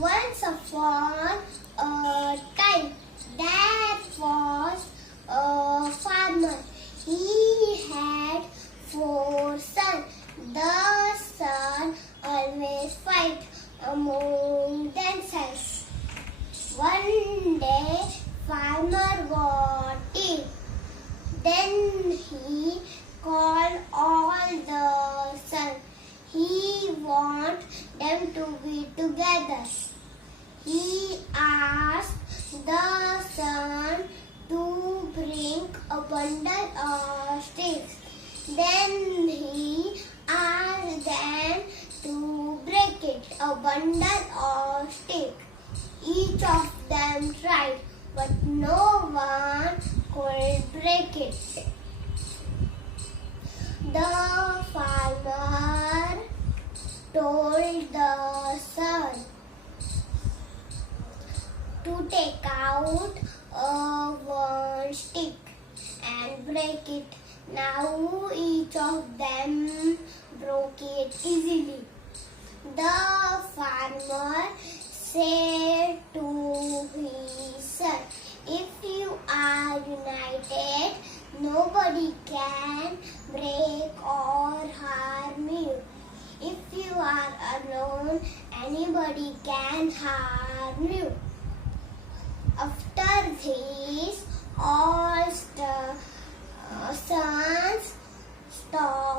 Once upon a time, there was a farmer. He had 4 sons. The sons always fight among themselves. One day, farmer got ill. Then he called all the sons. He wanted them to be together. He asked the son to bring a bundle of sticks. Then he asked them to break it, a bundle of sticks. Each of them tried, but no one could break it. The farmer told the son to take out one stick and break it. Now each of them broke it easily. The farmer said to his son, "If you are united, nobody can break or harm you. If you are alone, anybody can harm you." After this, all sons stopped